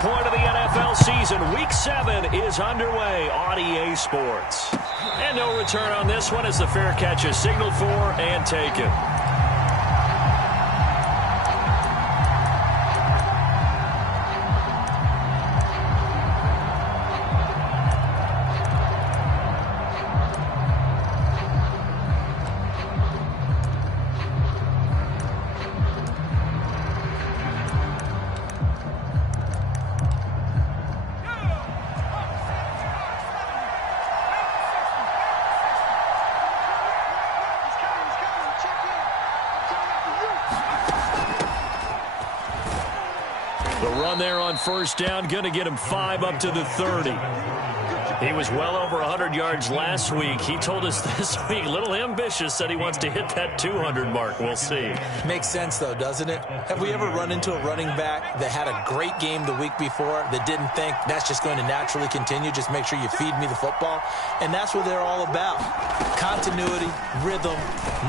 point of the NFL season. Week 7 is underway on EA Sports. And no return on this one as the fair catch is signaled for and taken. There on first down, going to get him 5 up to the 30. He was well over 100 yards last week. He told us this week, a little ambitious, said he wants to hit that 200 mark. We'll see. Makes sense, though, doesn't it? Have we ever run into a running back that had a great game the week before that didn't think that's just going to naturally continue? Just make sure you feed me the football. And that's what they're all about. Continuity, rhythm,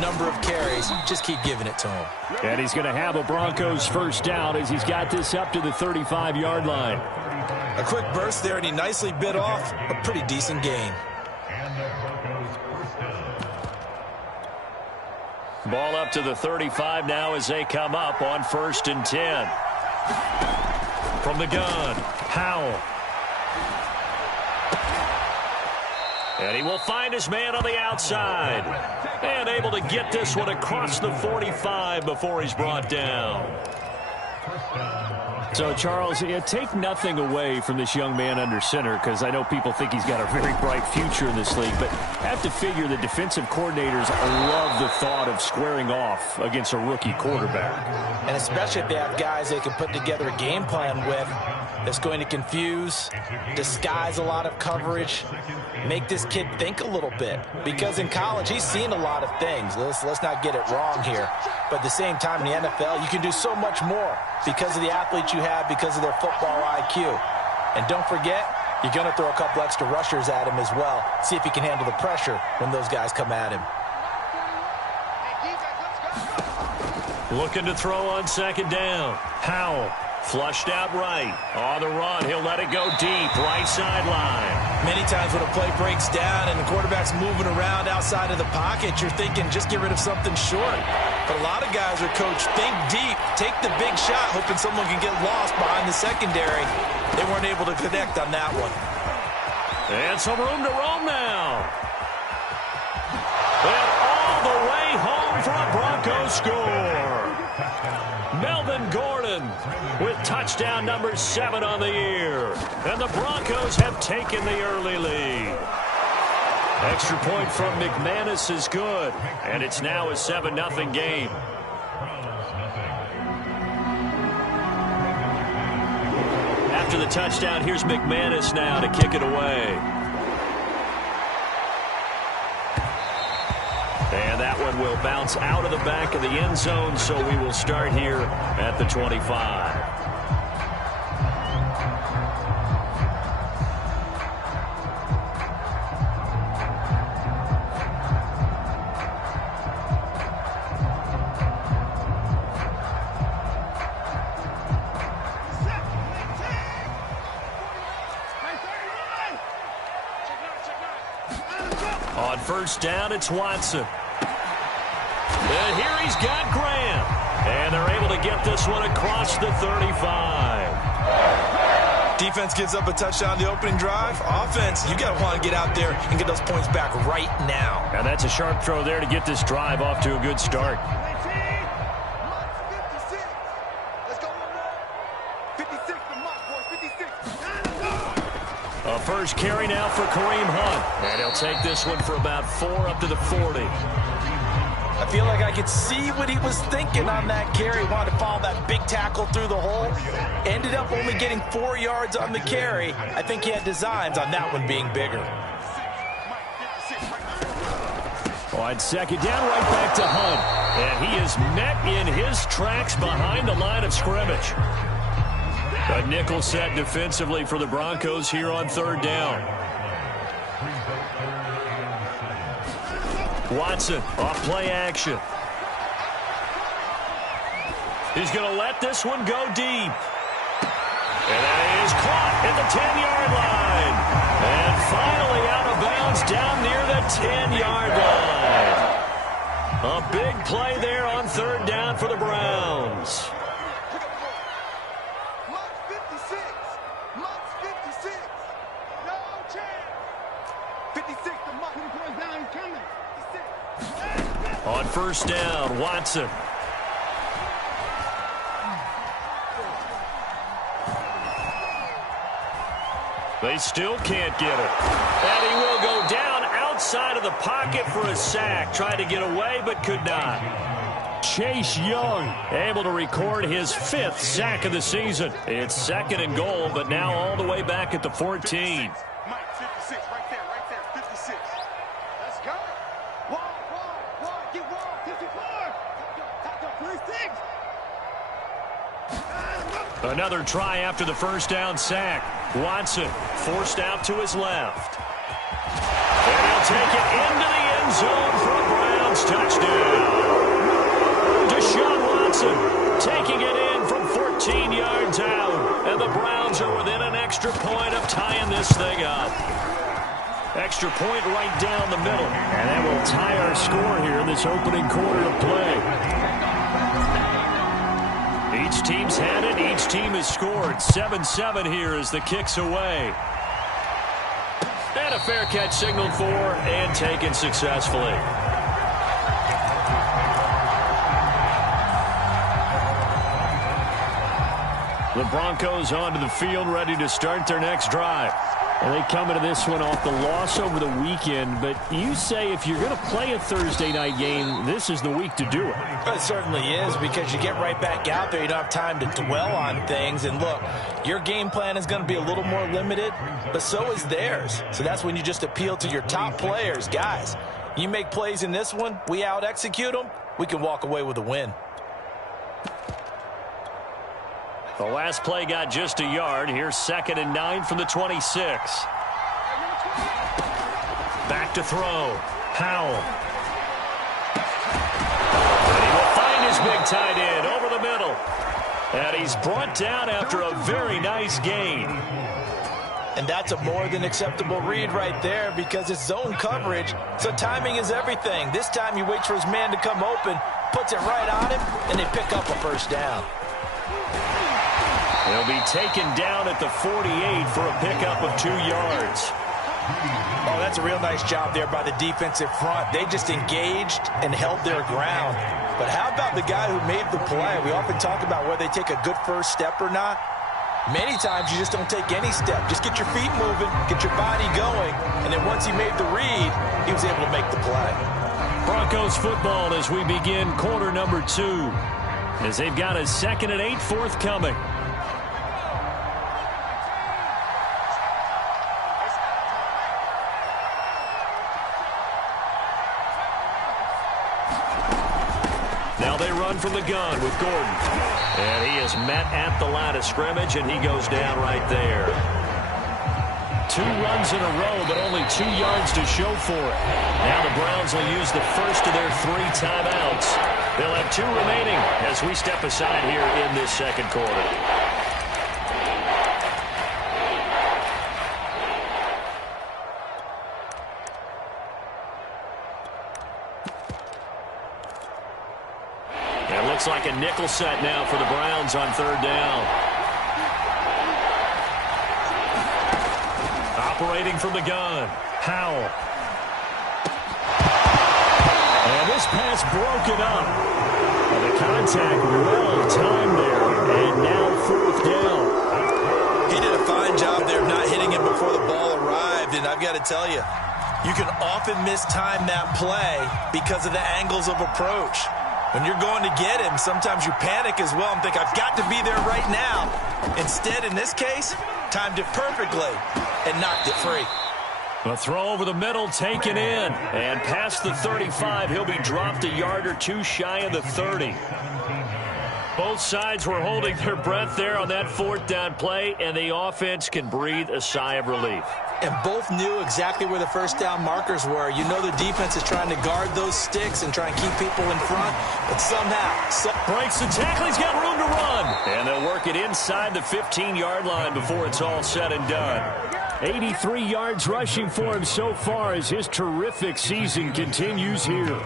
number of carries. Just keep giving it to him. And he's going to have a Broncos first down as he's got this up to the 35-yard line. A quick burst there, and he nicely bit off a pretty decent gain. Ball up to the 35 now as they come up on 1st and 10. From the gun, Howell. And he will find his man on the outside. And able to get this one across the 45 before he's brought down. So, Charles, take nothing away from this young man under center, because I know people think he's got a very bright future in this league, but have to figure the defensive coordinators love the thought of squaring off against a rookie quarterback. And especially if they have guys they can put together a game plan with that's going to confuse, disguise a lot of coverage, make this kid think a little bit. Because in college, he's seen a lot of things. Let's not get it wrong here. But at the same time, in the NFL, you can do so much more because of the athletes you have, because of their football IQ. And don't forget, you're going to throw a couple extra rushers at him as well. See if he can handle the pressure when those guys come at him. Looking to throw on 2nd down. Howell. Flushed out right. On the run, he'll let it go deep. Right sideline. Many times when a play breaks down and the quarterback's moving around outside of the pocket, you're thinking just get rid of something short. But a lot of guys are coached, think deep, take the big shot, hoping someone can get lost behind the secondary. They weren't able to connect on that one. And some room to roam now. And all the way home for a Broncos score. Melvin Gordon with touchdown number 7 on the year. And the Broncos have taken the early lead. Extra point from McManus is good. And it's now a 7-0 game. After the touchdown, here's McManus now to kick it away. And that one will bounce out of the back of the end zone, so we will start here at the 25. On first down, it's Watson. And here he's got Graham. And they're able to get this one across the 35. Defense gives up a touchdown the opening drive. Offense, you got to want to get out there and get those points back right now. And that's a sharp throw there to get this drive off to a good start. A first carry now for Kareem Hunt. And he'll take this one for about 4 up to the 40. I feel like I could see what he was thinking on that carry. Wanted to follow that big tackle through the hole. Ended up only getting 4 yards on the carry. I think he had designs on that one being bigger. On 2nd down, right back to Hunt. And he is met in his tracks behind the line of scrimmage. A nickel set defensively for the Broncos here on 3rd down. Watson off play action. He's going to let this one go deep. And that is caught at the 10-yard line. And finally out of bounds down near the 10-yard line. A big play there on third down for the Browns. On first down, Watson. They still can't get it. And he will go down outside of the pocket for a sack. Tried to get away, but could not. Chase Young able to record his 5th sack of the season. It's 2nd and goal, but now all the way back at the 14. Mike, 56, right there, 56. Let's go. One, get one, 54. Top 36. Another try after the first down sack. Watson forced out to his left. And he'll take it into the end zone for a Browns touchdown. Deshaun Watson taking it in from 14 yards out. And the Browns are within an extra point of tying this thing up. Extra point right down the middle. And that will tie our score here in this opening quarter of play. Each team's had it. Each team has scored. 7-7 here as the kick's away. And a fair catch signaled for and taken successfully. The Broncos onto the field ready to start their next drive. And they come into this one off the loss over the weekend. But you say if you're going to play a Thursday night game, this is the week to do it. It certainly is, because you get right back out there. You don't have time to dwell on things. And look, your game plan is going to be a little more limited, but so is theirs. So that's when you just appeal to your top players. Guys, you make plays in this one, we out-execute them, we can walk away with a win. The last play got just a yard. Here's 2nd and 9 from the 26. Back to throw. Powell. And he will find his big tight end over the middle. And he's brought down after a very nice gain. And that's a more than acceptable read right there, because it's zone coverage, so timing is everything. This time he waits for his man to come open, puts it right on him, and they pick up a first down. He'll be taken down at the 48 for a pickup of 2 yards. Oh, that's a real nice job there by the defensive front. They just engaged and held their ground. But how about the guy who made the play? We often talk about whether they take a good first step or not. Many times you just don't take any step. Just get your feet moving, get your body going, and then once he made the read, he was able to make the play. Broncos football as we begin quarter number 2, as they've got a 2nd and 8 forthcoming. Now they run from the gun with Gordon. And he is met at the line of scrimmage, and he goes down right there. 2 runs in a row, but only 2 yards to show for it. Now the Browns will use the first of their 3 timeouts. They'll have 2 remaining as we step aside here in this second quarter. Looks like a nickel set now for the Browns on third down. Operating from the gun, Powell. And this pass broken up. And the contact well timed there. And now 4th down. He did a fine job there of not hitting him before the ball arrived. And I've got to tell you, you can often mistime that play because of the angles of approach. When you're going to get him, sometimes you panic as well and think, I've got to be there right now. Instead, in this case, timed it perfectly and knocked it free. A throw over the middle taken in. And past the 35, he'll be dropped a yard or 2 shy of the 30. Both sides were holding their breath there on that 4th down play, and the offense can breathe a sigh of relief. and both knew exactly where the first down markers were. You know the defense is trying to guard those sticks and try and keep people in front, but somehow... breaks the tackle, he's got room to run. And they'll work it inside the 15-yard line before it's all said and done. 83 yards rushing for him so far as his terrific season continues here.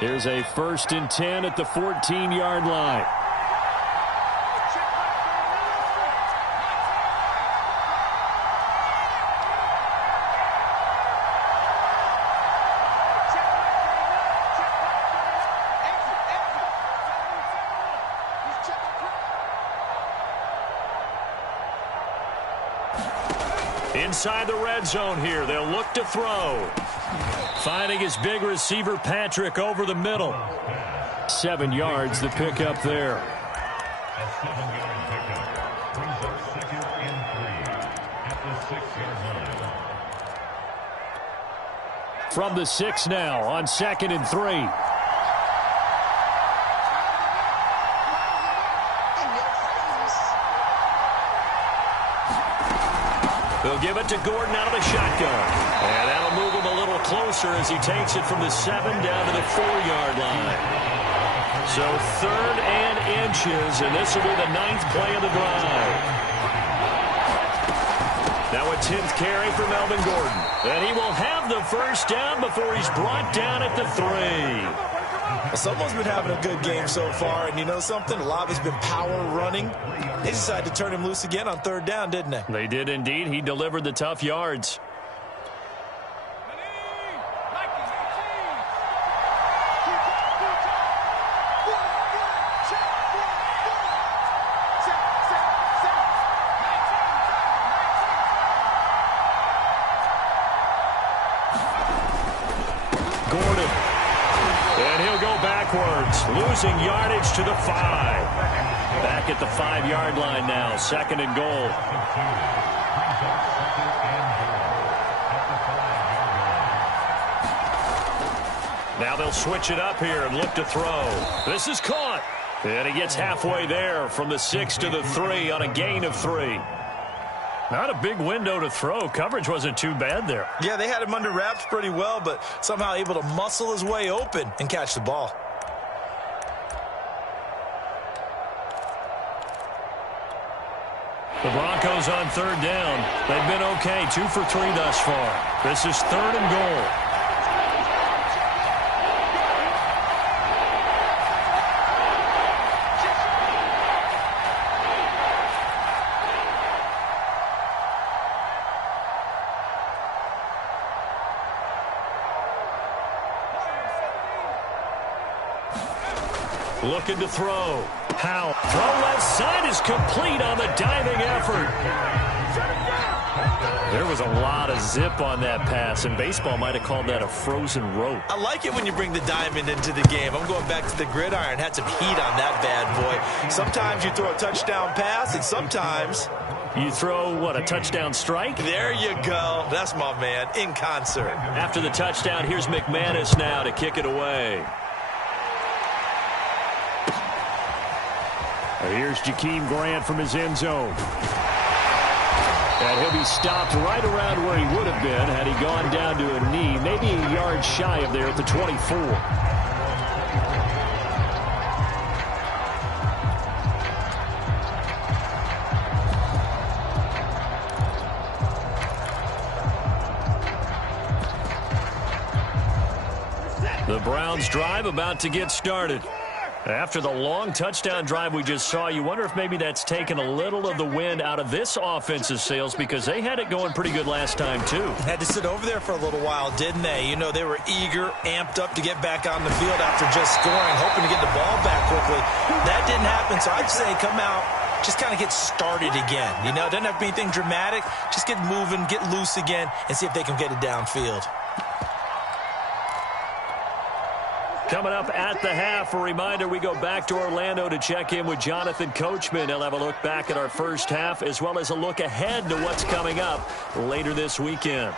Here's a 1st and 10 at the 14-yard line. Inside the red zone here, they'll look to throw. Finding his big receiver, Patrick, over the middle. 7 yards, the pickup there. From the 6 now on 2nd and 3. They'll give it to Gordon out of the shotgun. And that'll move him a little closer as he takes it from the 7 down to the 4-yard line. So 3rd and inches, and this will be the 9th play of the drive. Now a 10th carry for Melvin Gordon. And he will have the first down before he's brought down at the 3. Well, someone's been having a good game so far, and you know something? A lot of it's been power running. They decided to turn him loose again on 3rd down, didn't they? They did indeed. He delivered the tough yards. Losing yardage to the 5. Back at the 5-yard line now. 2nd and goal. Now they'll switch it up here and look to throw. This is caught. And he gets halfway there from the 6 to the 3 on a gain of 3. Not a big window to throw. Coverage wasn't too bad there. Yeah, they had him under wraps pretty well, but somehow able to muscle his way open and catch the ball. The Broncos on 3rd down. They've been okay, 2 for 3 thus far. This is 3rd and goal. Looking to throw. How? Throw left side is complete on the diving effort. There was a lot of zip on that pass, and baseball might have called that a frozen rope. I like it when you bring the diamond into the game. I'm going back to the gridiron. Had some heat on that bad boy. Sometimes you throw a touchdown pass, and sometimes... you throw, what, a touchdown strike? There you go. That's my man, in concert. After the touchdown, here's McManus now to kick it away. Here's Jakeem Grant from his end zone. And he'll be stopped right around where he would have been had he gone down to a knee, maybe a yard shy of there at the 24. The Browns drive about to get started. After the long touchdown drive we just saw, you wonder if maybe that's taken a little of the wind out of this offensive sails, because they had it going pretty good last time, too. Had to sit over there for a little while, didn't they? You know, they were eager, amped up to get back on the field after just scoring, hoping to get the ball back quickly. That didn't happen, so I'd say come out, just kind of get started again. You know, it doesn't have to be anything dramatic. Just get moving, get loose again, and see if they can get it downfield. Coming up at the half, a reminder, we go back to Orlando to check in with Jonathan Coachman. He'll have a look back at our first half as well as a look ahead to what's coming up later this weekend.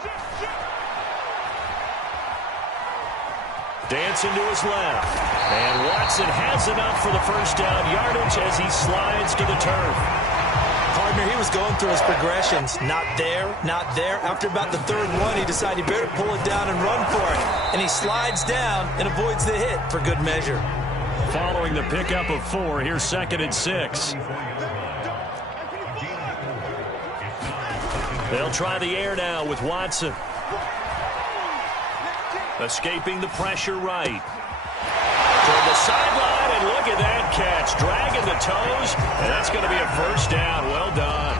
Dancing to his left. And Watson has enough for the first down yardage as he slides to the turf. Hard Partner, he was going through his progressions. Not there, not there. After about the third one, he decided he better pull it down and run for it. And he slides down and avoids the hit for good measure. Following the pickup of 4, here's 2nd and 6. They'll try the air now with Watson. Escaping the pressure right. Toward the sideline, and look at that catch. Dragging the toes, and that's going to be a first down. Well done.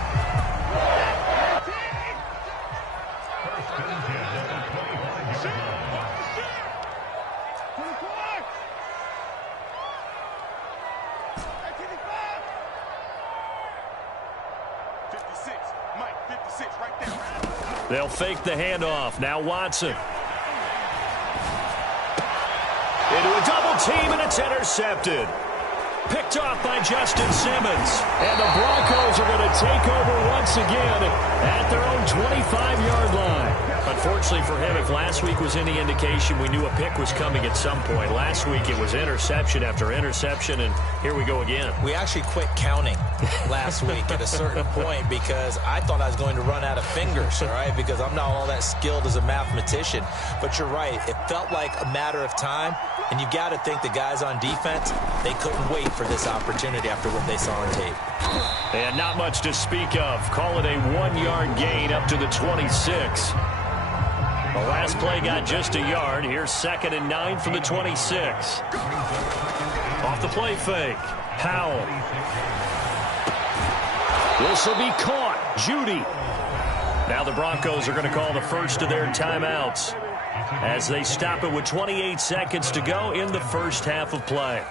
They'll fake the handoff. Now Watson. Into a double team, and it's intercepted. Picked off by Justin Simmons. And the Broncos are going to take over once again at their own 25-yard line. Unfortunately for him, if last week was any indication, we knew a pick was coming at some point. Last week it was interception after interception, and here we go again. We actually quit counting last week at a certain point because I thought I was going to run out of fingers, all right, because I'm not all that skilled as a mathematician. But you're right. It felt like a matter of time, and you got to think the guys on defense, they couldn't wait for this opportunity after what they saw on tape. And not much to speak of. Call it a 1-yard gain up to the 26. The last play got just a yard. Here's 2nd and 9 from the 26. Off the play fake. Howell. This will be caught. Judy. Now the Broncos are going to call the first of their timeouts as they stop it with 28 seconds to go in the first half of play.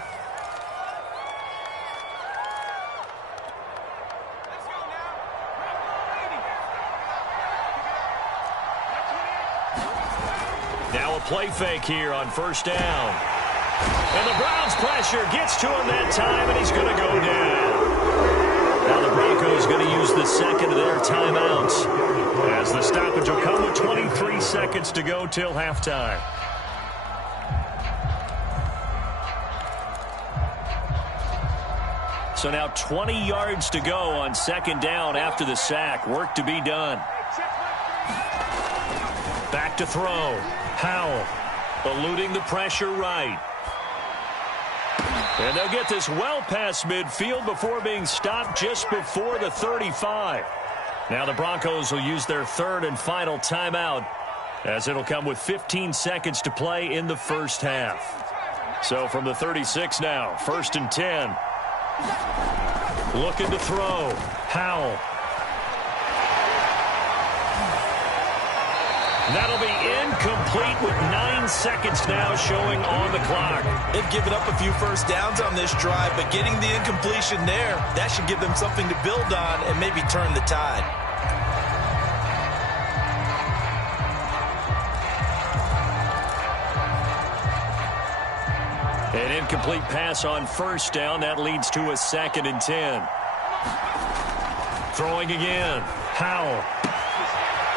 Now a play fake here on first down. And the Browns pressure gets to him that time, and he's going to go down. Now the Broncos going to use the second of their timeouts as the stoppage will come with 23 seconds to go till halftime. So now 20 yards to go on 2nd down after the sack. Work to be done. Back to throw. Howell eluding the pressure right. And they'll get this well past midfield before being stopped just before the 35. Now the Broncos will use their 3rd and final timeout as it'll come with 15 seconds to play in the first half. So from the 36 now, 1st and 10. Looking to throw. Howell. That'll be incomplete with 9 seconds now showing on the clock. They've given up a few first downs on this drive, but getting the incompletion there, that should give them something to build on and maybe turn the tide. An incomplete pass on first down. That leads to a 2nd and 10. Throwing again. Howell.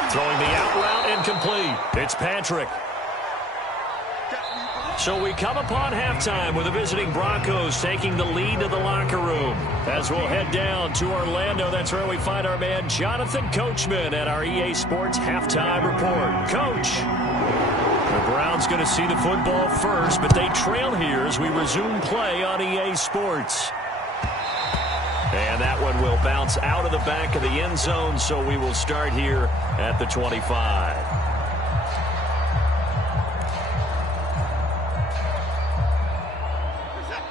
Throwing the out route, incomplete. It's Patrick. So we come upon halftime with the visiting Broncos taking the lead to the locker room. As we'll head down to Orlando, that's where we find our man Jonathan Coachman at our EA Sports Halftime Report. Coach, the Browns going to see the football first, but they trail here as we resume play on EA Sports. And that one will bounce out of the back of the end zone, so we will start here at the 25.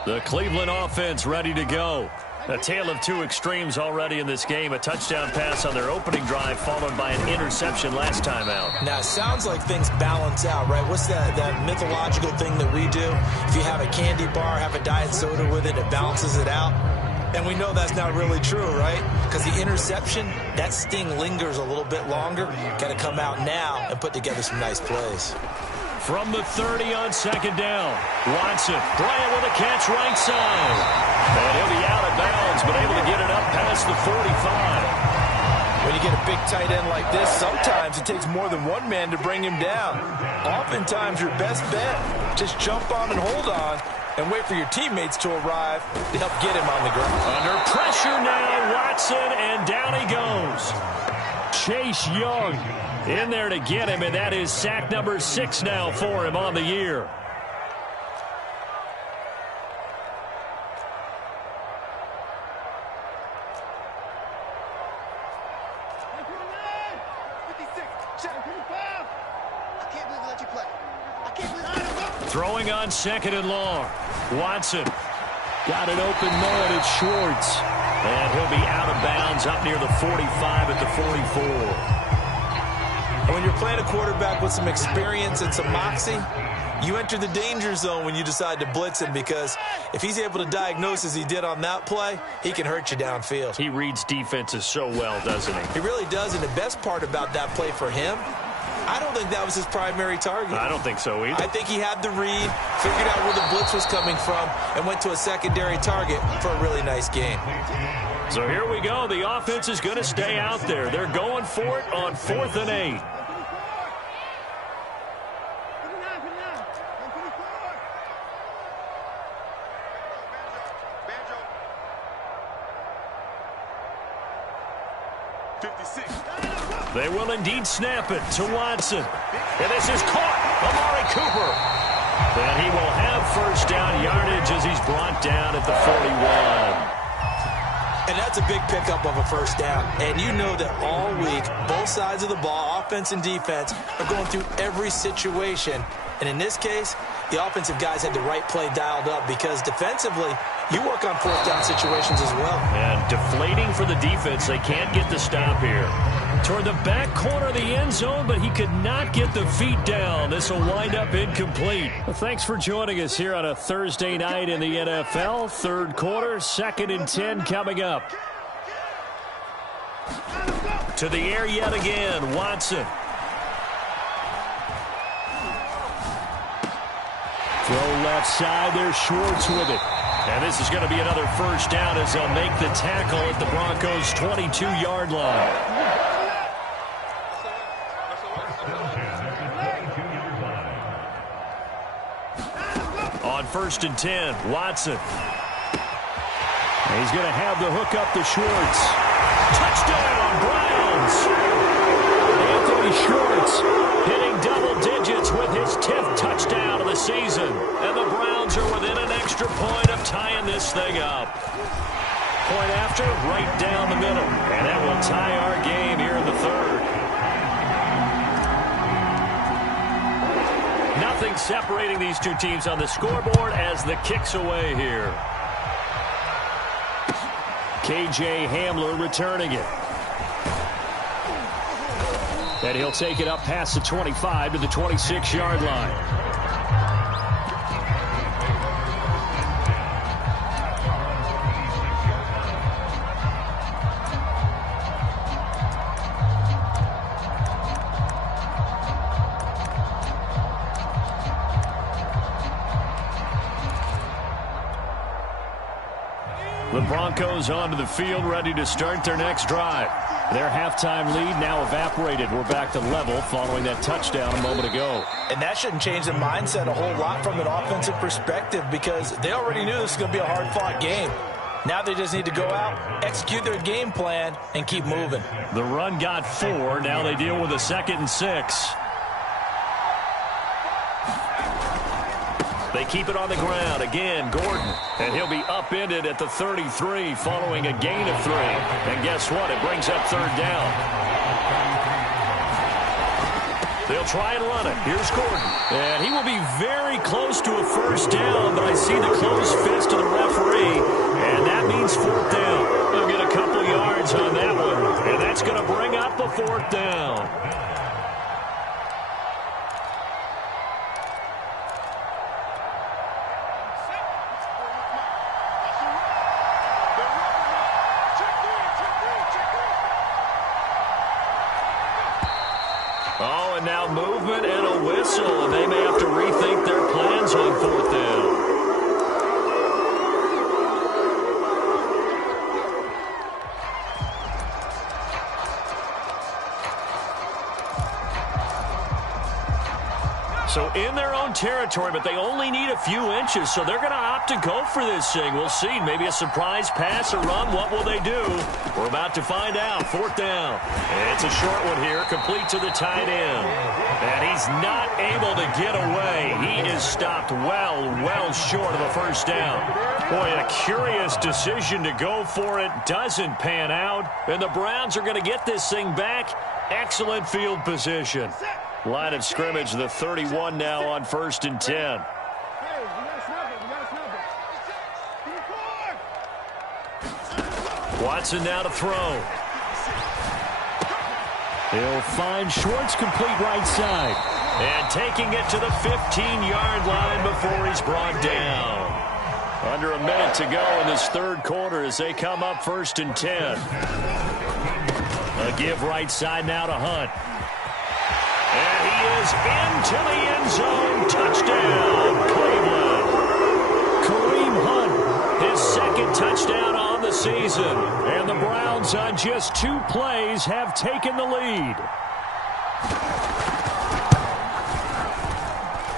The Cleveland offense ready to go. A tale of two extremes already in this game. A touchdown pass on their opening drive followed by an interception last time out. Now, it sounds like things balance out, right? What's that mythological thing that we do? If you have a candy bar, have a diet soda with it, it balances it out. And we know that's not really true, right? Because the interception, that sting lingers a little bit longer. Got to come out now and put together some nice plays. From the 30 on 2nd down, Watson, Bryant with a catch right side. And he'll be out of bounds, but able to get it up past the 45. When you get a big tight end like this, sometimes it takes more than one man to bring him down. Oftentimes, your best bet, just jump on and hold on and wait for your teammates to arrive to help get him on the ground. Under pressure now, Watson, and down he goes. Chase Young in there to get him, and that is sack number 6 now for him on the year. Throwing on 2nd and long. Watson got an open man. It's Schwartz. And he'll be out of bounds up near the 45 at the 44. And when you're playing a quarterback with some experience and some moxie, you enter the danger zone when you decide to blitz him, because if he's able to diagnose as he did on that play, he can hurt you downfield. He reads defenses so well, doesn't he? He really does, and the best part about that play for him, I don't think that was his primary target. I don't think so either. I think he had the read, figured out where the blitz was coming from, and went to a secondary target for a really nice game. So here we go. The offense is going to stay out there. They're going for it on 4th and 8. They will indeed snap it to Watson. And this is caught. Amari Cooper. And he will have first down yardage as he's brought down at the 41. And that's a big pickup of a first down. And you know that all week, both sides of the ball, offense and defense, are going through every situation. And in this case, the offensive guys had the right play dialed up, because defensively, you work on 4th down situations as well. And deflating for the defense. They can't get the stop here. Toward the back corner of the end zone, but he could not get the feet down. This will wind up incomplete. Well, thanks for joining us here on a Thursday night in the NFL. 3rd quarter, 2nd and 10 coming up. To the air yet again, Watson. Throw left side, there's Schwartz with it. And this is going to be another first down as they'll make the tackle at the Broncos' 22-yard line. On 1st and 10, Watson. He's going to have the hook up to Schwartz. Touchdown, Browns! Anthony Schwartz hitting double digits with his 10th touchdown of the season. And the Browns are within an extra point of tying this thing up. Point after, right down the middle. And that will tie our game here in the 3rd. Nothing separating these two teams on the scoreboard as the kick's away here. KJ Hamler returning it. And he'll take it up past the 25 to the 26-yard line. The Broncos onto the field, ready to start their next drive. Their halftime lead now evaporated. We're back to level following that touchdown a moment ago. And that shouldn't change the mindset a whole lot from an offensive perspective, because they already knew this was going to be a hard-fought game. Now they just need to go out, execute their game plan, and keep moving. The run got 4. Now they deal with a 2nd and 6. They keep it on the ground. Again, Gordon. And he'll be upended at the 33 following a gain of 3. And guess what? It brings up 3rd down. They'll try and run it. Here's Gordon. And he will be very close to a first down, but I see the closed fist of the referee, and that means 4th down. They'll get a couple yards on that one, and that's going to bring up the 4th down. Oh, and now movement and a whistle, and they may have to rethink their plans on 4th down. So in their own territory, but they only need a few inches, so they're going to opt to go for this thing. We'll see. Maybe a surprise pass or run. What will they do? We're about to find out. 4th down. And it's a short one here, complete to the tight end. And he's not able to get away. He is stopped well short of a first down. Boy, a curious decision to go for it. Doesn't pan out. And the Browns are going to get this thing back. Excellent field position. Line of scrimmage, the 31 now on 1st and 10. Watson now to throw. He'll find Schwartz, complete right side. And taking it to the 15-yard line before he's brought down. Under a minute to go in this 3rd quarter as they come up 1st and 10. A give right side now to Hunt. And he is into the end zone. Touchdown, Cleveland. Kareem Hunt, his 2nd touchdown on the season. And the Browns on just 2 plays have taken the lead.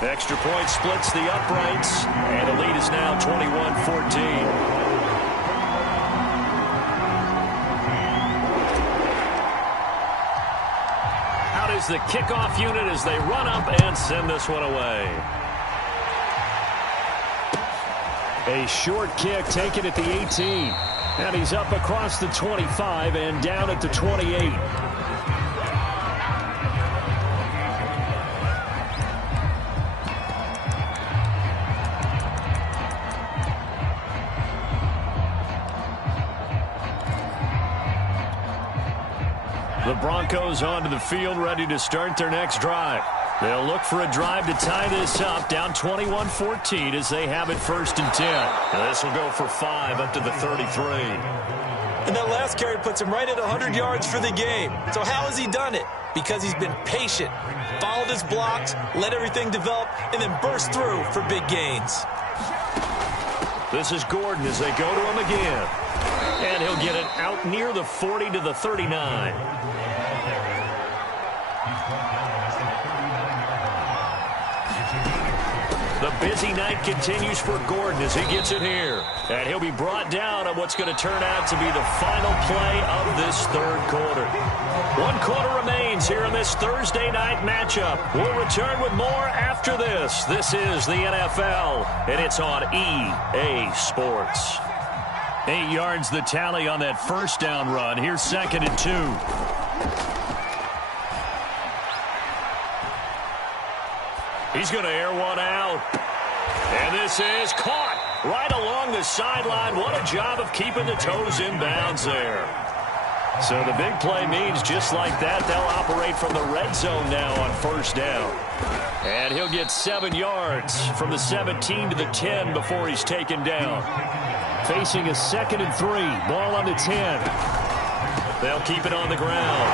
Extra point splits the uprights. And the lead is now 21-14. Is the kickoff unit as they run up and send this one away. A short kick taken at the 18. And he's up across the 25 and down at the 28. The Broncos onto the field, ready to start their next drive. They'll look for a drive to tie this up, down 21-14 as they have it 1st and 10. And this will go for 5 up to the 33. And that last carry puts him right at 100 yards for the game. So how has he done it? Because he's been patient, followed his blocks, let everything develop, and then burst through for big gains. This is Gordon as they go to him again. And he'll get it out near the 40 to the 39. The busy night continues for Gordon as he gets it here. And he'll be brought down on what's going to turn out to be the final play of this 3rd quarter. 1 quarter remains here in this Thursday night matchup. We'll return with more after this. This is the NFL, and it's on EA Sports. 8 yards the tally on that 1st down run. Here's 2nd and 2. He's going to air one out. And this is caught right along the sideline. What a job of keeping the toes in bounds there. So the big play means just like that, they'll operate from the red zone now on 1st down. And he'll get 7 yards from the 17 to the 10 before he's taken down. Facing a 2nd and 3. Ball on the 10. They'll keep it on the ground.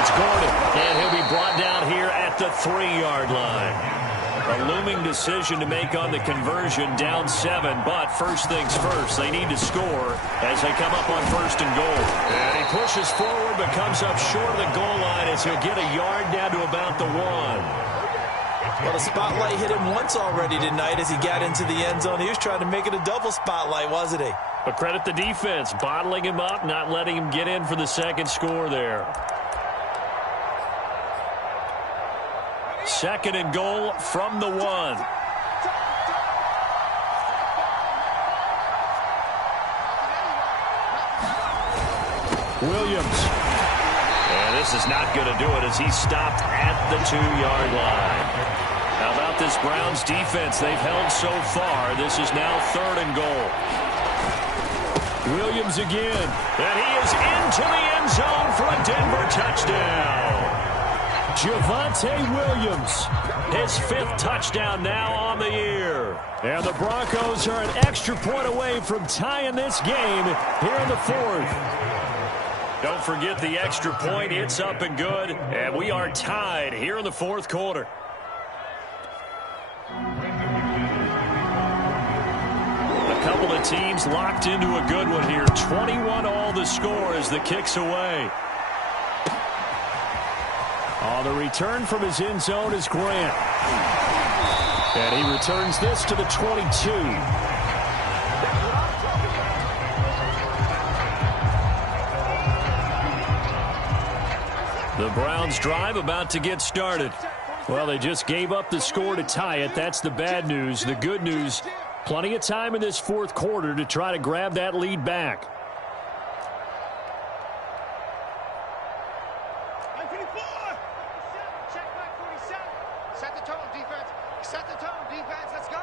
It's Gordon, and he'll be brought down here at the 3-yard line. A looming decision to make on the conversion, down 7, but first things first, they need to score as they come up on 1st and goal. And he pushes forward, but comes up short of the goal line as he'll get a yard down to about the 1. Well, the spotlight hit him once already tonight as he got into the end zone. He was trying to make it a double spotlight, wasn't he? But credit the defense, bottling him up, not letting him get in for the 2nd score there. 2nd and goal from the 1. Williams. And this is not going to do it as he's stopped at the 2-yard line. How about this Browns defense? They've held so far. This is now 3rd and goal. Williams again. And he is into the end zone for a Denver touchdown. Javonte Williams, his 5th touchdown now on the year. And the Broncos are an extra point away from tying this game here in the 4th. Don't forget the extra point. It's up and good. And we are tied here in the 4th quarter. A couple of teams locked into a good one here. 21-all the score as the kick's away. On the return from his end zone is Grant. And he returns this to the 22. The Browns drive about to get started. Well, they just gave up the score to tie it. That's the bad news. The good news, plenty of time in this fourth quarter to try to grab that lead back. Set the tone, defense. Set the tone, defense. Let's go.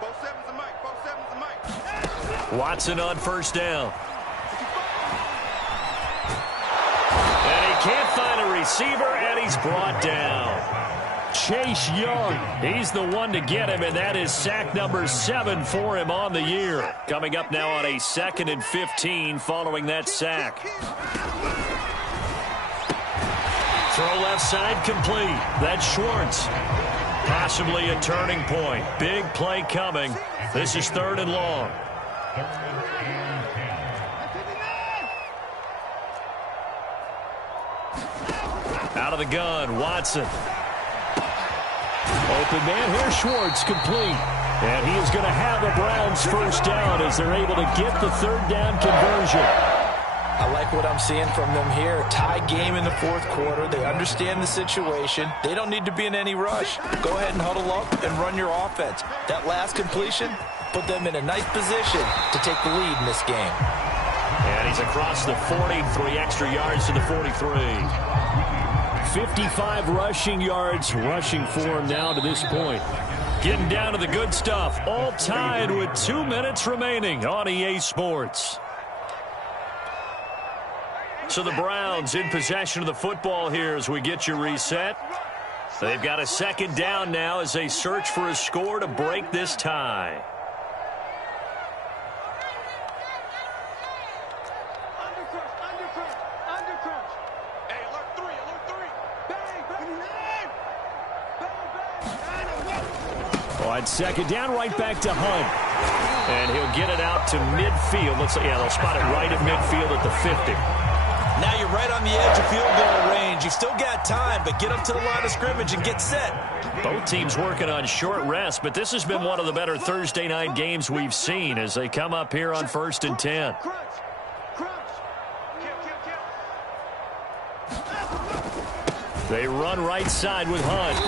Both sevens are Mike. Both sevens are Mike. Watson on first down. And he can't find a receiver, and he's brought down. Chase Young, he's the one to get him, and that is sack number 7 for him on the year. Coming up now on a 2nd and 15 following that sack. Throw left side complete. That's Schwartz. Possibly a turning point. Big play coming. This is 3rd and long. Out of the gun, Watson. Open man here, Schwartz, complete. And he is going to have the Browns first down as they're able to get the 3rd down conversion. I like what I'm seeing from them here. Tie game in the fourth quarter. They understand the situation. They don't need to be in any rush. Go ahead and huddle up and run your offense. That last completion put them in a nice position to take the lead in this game. And he's across the 40, 3 extra yards to the 43. 55 rushing yards rushing for him now to this point. Getting down to the good stuff. All tied with 2 minutes remaining on EA Sports. So the Browns in possession of the football here as we get you reset. They've got a 2nd down now as they search for a score to break this tie. On 2nd down, right back to Hunt. And he'll get it out to midfield. Looks like, yeah, they'll spot it right at midfield at the 50. Now you're right on the edge of field goal range. You've still got time, but get up to the line of scrimmage and get set. Both teams working on short rest, but this has been one of the better Thursday night games we've seen as they come up here on 1st and 10. They run right side with Hunt.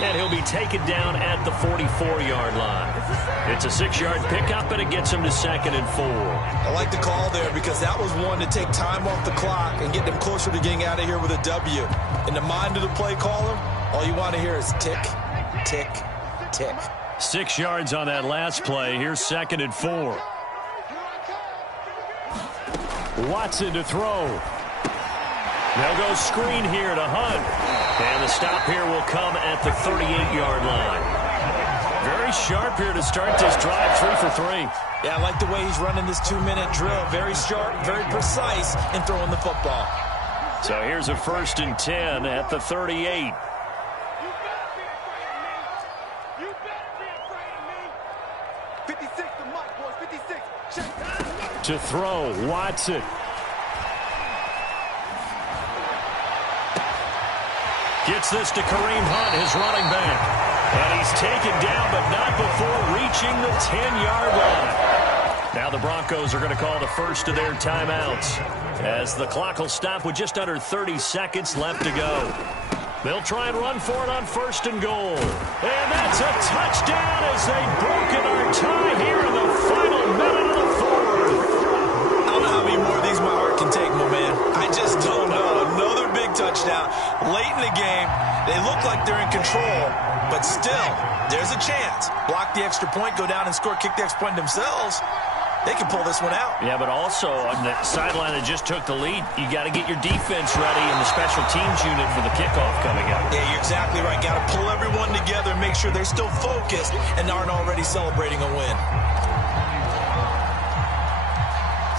And he'll be taken down at the 44-yard line. It's a 6-yard pickup, and it gets him to 2nd and 4. I like the call there because that was one to take time off the clock and get them closer to getting out of here with a W. In the mind of the play caller, all you want to hear is tick, tick, tick. 6 yards on that last play. Here's 2nd and 4. Watson to throw. They'll go screen here to Hunt. And the stop here will come at the 38-yard line. Very sharp here to start this drive, 3 for 3. Yeah, I like the way he's running this 2-minute drill. Very sharp, very precise in throwing the football. So here's a 1st and 10 at the 38. To throw, Watson. Gets this to Kareem Hunt, his running back. And he's taken down, but not before reaching the 10-yard line. Now the Broncos are going to call the first of their timeouts as the clock will stop with just under 30 seconds left to go. They'll try and run for it on 1st and goal. And that's a touchdown as they've broken our tie here in the final minute of the 4th. I don't know how many more of these my heart can take, my man. I just don't know. Another big touchdown. Late in the game, they look like they're in control, but still, there's a chance. Block the extra point, go down and score, kick the extra point themselves. They can pull this one out. Yeah, but also on the sideline that just took the lead, you got to get your defense ready and the special teams unit for the kickoff coming up. Yeah, you're exactly right. Got to pull everyone together and make sure they're still focused and aren't already celebrating a win.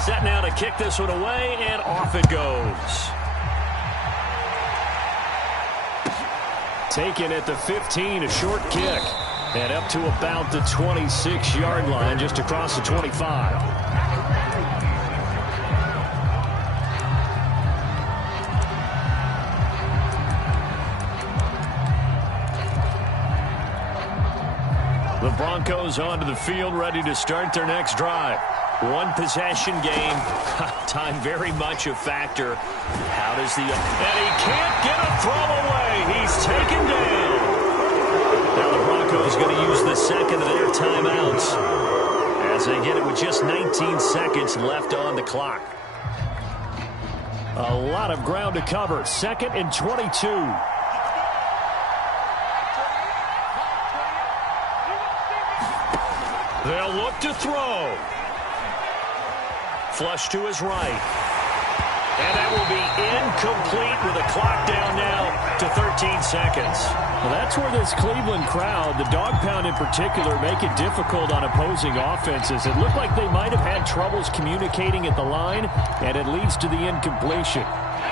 Set now to kick this one away, and off it goes. Taken at the 15, a short kick. And up to about the 26-yard line, just across the 25. The Broncos onto the field, ready to start their next drive. One possession game. Time very much a factor. How does the... And he can't get a throw away. He's taken down. Now the Broncos going to use the second of their timeouts as they get it with just 19 seconds left on the clock. A lot of ground to cover. 2nd and 22. They'll look to throw. Flush to his right. And that will be incomplete with a clock down now to 13 seconds. Well, that's where this Cleveland crowd, the dog pound in particular, make it difficult on opposing offenses. It looked like they might have had troubles communicating at the line, and it leads to the incompletion.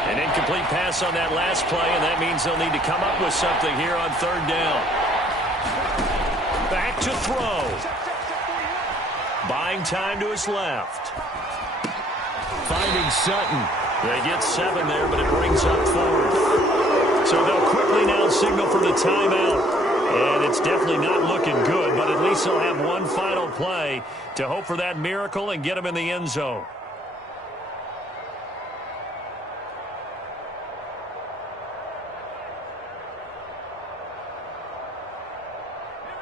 An incomplete pass on that last play, and that means they'll need to come up with something here on 3rd down. Back to throw. Buying time to his left. Finding Sutton. They get 7 there, but it brings up 4th. So they'll quickly now signal for the timeout. And it's definitely not looking good, but at least they'll have one final play to hope for that miracle and get them in the end zone.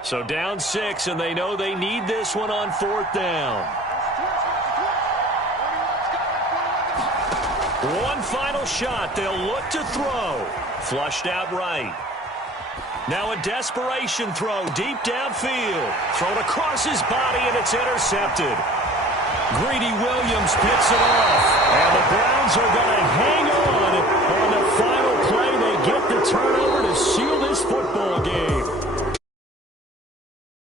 So down 6, and they know they need this one on 4th down. One final shot. They'll look to throw. Flushed out right. Now a desperation throw deep downfield. Thrown across his body, and it's intercepted. Greedy Williams picks it off. And the Browns are going to hang on the final play. They get the turnover to seal this football game.